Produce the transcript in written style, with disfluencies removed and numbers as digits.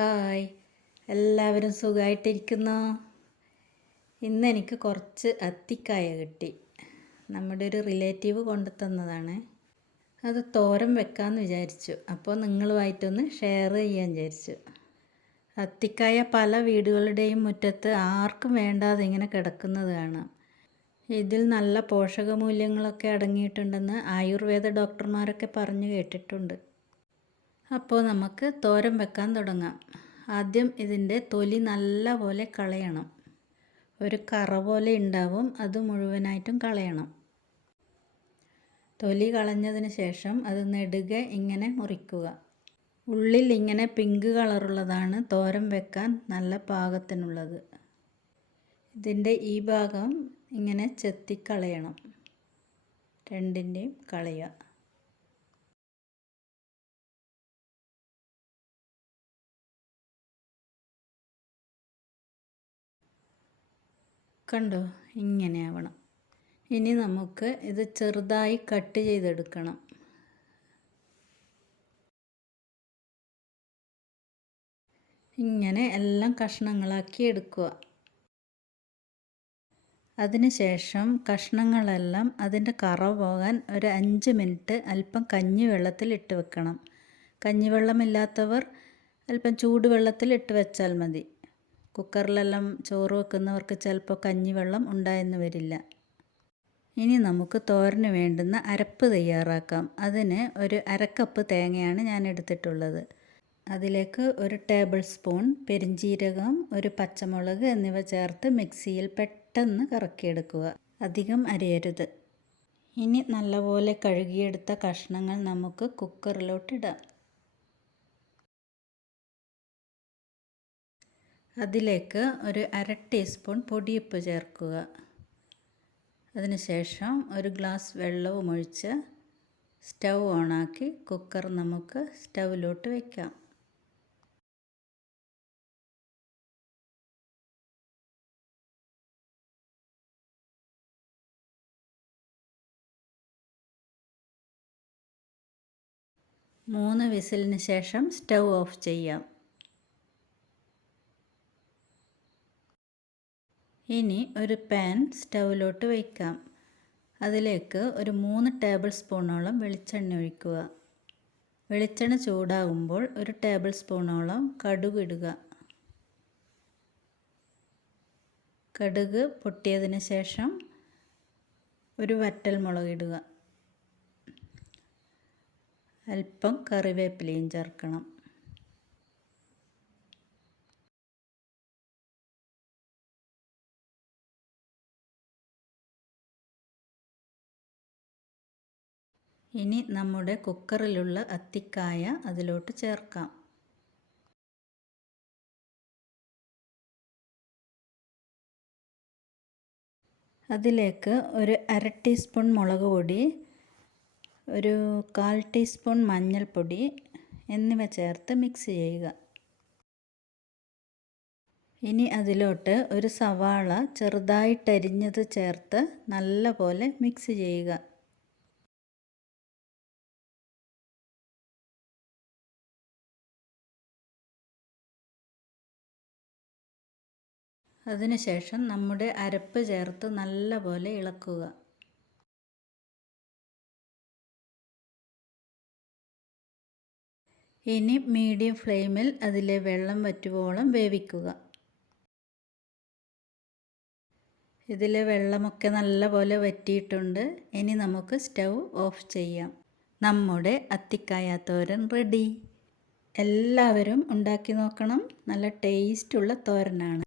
Hi, എല്ലാവരും സുഖമായിട്ടിരിക്കുന്നോ? ഇന്ന് എനിക്ക് കുറച്ച് അത്തിക്കായ കിട്ടി. നമ്മുടെ ഒരു റിലേറ്റീവ് കൊണ്ടു തന്നതാണ്. അത് തോരൻ വെക്കാമെന്ന് വിചാരിച്ചു. അപ്പോൾ നിങ്ങളുമായിട്ടൊന്ന് ഷെയർ ചെയ്യാൻ വിചാരിച്ചു. അത്തിക്കായ പല വീടുകളുടെയും മുറ്റത്ത് ആർക്കും വേണ്ടാതെ ഇങ്ങനെ കിടക്കുന്നത് കാണാം. ഇതിൽ നല്ല പോഷകമൂല്യങ്ങളൊക്കെ അടങ്ങിയിട്ടുണ്ടെന്ന് ആയുർവേദ ഡോക്ടർമാരൊക്കെ പറഞ്ഞു കേട്ടിട്ടുണ്ട്. അപ്പോൾ നമുക്ക് തോരൻ വെക്കാൻ തുടങ്ങാം. ആദ്യം ഇതിൻ്റെ തൊലി നല്ല പോലെ കളയണം. ഒരു കറ പോലെ ഉണ്ടാവും, അത് മുഴുവനായിട്ടും കളയണം. തൊലി കളഞ്ഞതിന് ശേഷം അത് നെടുകെ ഇങ്ങനെ മുറിക്കുക. ഉള്ളിൽ ഇങ്ങനെ പിങ്ക് കളറുള്ളതാണ് തോരൻ വെക്കാൻ നല്ല പാകത്തിനുള്ളത്. ഇതിൻ്റെ ഈ ഭാഗം ഇങ്ങനെ ചെത്തിക്കളയണം. രണ്ടിൻ്റെയും കളയുക. കണ്ടോ, ഇങ്ങനെ ആവണം. ഇനി നമുക്ക് ഇത് ചെറുതായി കട്ട് ചെയ്തെടുക്കണം. ഇങ്ങനെ എല്ലാം കഷ്ണങ്ങളാക്കി എടുക്കുക. അതിനുശേഷം കഷ്ണങ്ങളെല്ലാം അതിൻ്റെ കറ പോകാൻ ഒരു 5 മിനിറ്റ് അല്പം കഞ്ഞിവെള്ളത്തിൽ ഇട്ട് വെക്കണം. കഞ്ഞിവെള്ളമില്ലാത്തവർ അല്പം ചൂടുവെള്ളത്തിൽ ഇട്ട് വെച്ചാൽ മതി. കുക്കറിലെല്ലാം ചോറ് വെക്കുന്നവർക്ക് ചിലപ്പോൾ കഞ്ഞിവെള്ളം ഉണ്ടായെന്ന് വരില്ല. ഇനി നമുക്ക് തോരന് വേണ്ടുന്ന അരപ്പ് തയ്യാറാക്കാം. അതിന് ഒരു 1/2 കപ്പ് തേങ്ങയാണ് ഞാൻ എടുത്തിട്ടുള്ളത്. അതിലേക്ക് 1 ടേബിൾ സ്പൂൺ പെരിഞ്ജീരകം, 1 പച്ചമുളക് എന്നിവ ചേർത്ത് മിക്സിയിൽ പെട്ടെന്ന് കറക്കിയെടുക്കുക. അധികം അരയരുത്. ഇനി നല്ലപോലെ കഴുകിയെടുത്ത കഷ്ണങ്ങൾ നമുക്ക് കുക്കറിലോട്ടിടാം. അതിലേക്ക് ഒരു 1/2 ടീസ്പൂൺ പൊടിയുപ്പ് ചേർക്കുക. അതിനുശേഷം 1 ഗ്ലാസ് വെള്ളവും ഒഴിച്ച് സ്റ്റൗ ഓണാക്കി കുക്കർ നമുക്ക് സ്റ്റൗവിലോട്ട് വയ്ക്കാം. മൂന്ന് വിസിലിന് ശേഷം സ്റ്റൗ ഓഫ് ചെയ്യാം. ഇനി ഒരു പാൻ സ്റ്റൗവിലോട്ട് വയ്ക്കാം. അതിലേക്ക് ഒരു 3 ടേബിൾ സ്പൂണോളം വെളിച്ചെണ്ണ ഒഴിക്കുക. വെളിച്ചെണ്ണ ചൂടാകുമ്പോൾ 1 ടേബിൾ സ്പൂണോളം കടുക് ഇടുക. കടുക് പൊട്ടിയതിന് ശേഷം ഒരു വറ്റൽമുളക് ഇടുക. അല്പം കറിവേപ്പിലയും ചേർക്കണം. ഇനി നമ്മുടെ കുക്കറിലുള്ള അത്തിക്കായ അതിലോട്ട് ചേർക്കാം. അതിലേക്ക് ഒരു 1/2 ടീസ്പൂൺ മുളക് പൊടി, ഒരു 1/4 ടീസ്പൂൺ മഞ്ഞൾപ്പൊടി എന്നിവ ചേർത്ത് മിക്സ് ചെയ്യുക. ഇനി അതിലോട്ട് ഒരു സവാള ചെറുതായിട്ടരിഞ്ഞത് ചേർത്ത് നല്ലപോലെ മിക്സ് ചെയ്യുക. അതിനുശേഷം നമ്മുടെ അരപ്പ് ചേർത്ത് നല്ലപോലെ ഇളക്കുക. ഇനി മീഡിയം ഫ്ലെയിമിൽ അതിലെ വെള്ളം വറ്റുവോളം വേവിക്കുക. ഇതിലെ വെള്ളമൊക്കെ നല്ലപോലെ വറ്റിയിട്ടുണ്ട്. ഇനി നമുക്ക് സ്റ്റൗ ഓഫ് ചെയ്യാം. നമ്മുടെ അത്തിക്കായ തോരൻ റെഡി. എല്ലാവരും ഉണ്ടാക്കി നോക്കണം. നല്ല ടേസ്റ്റുള്ള തോരനാണ്.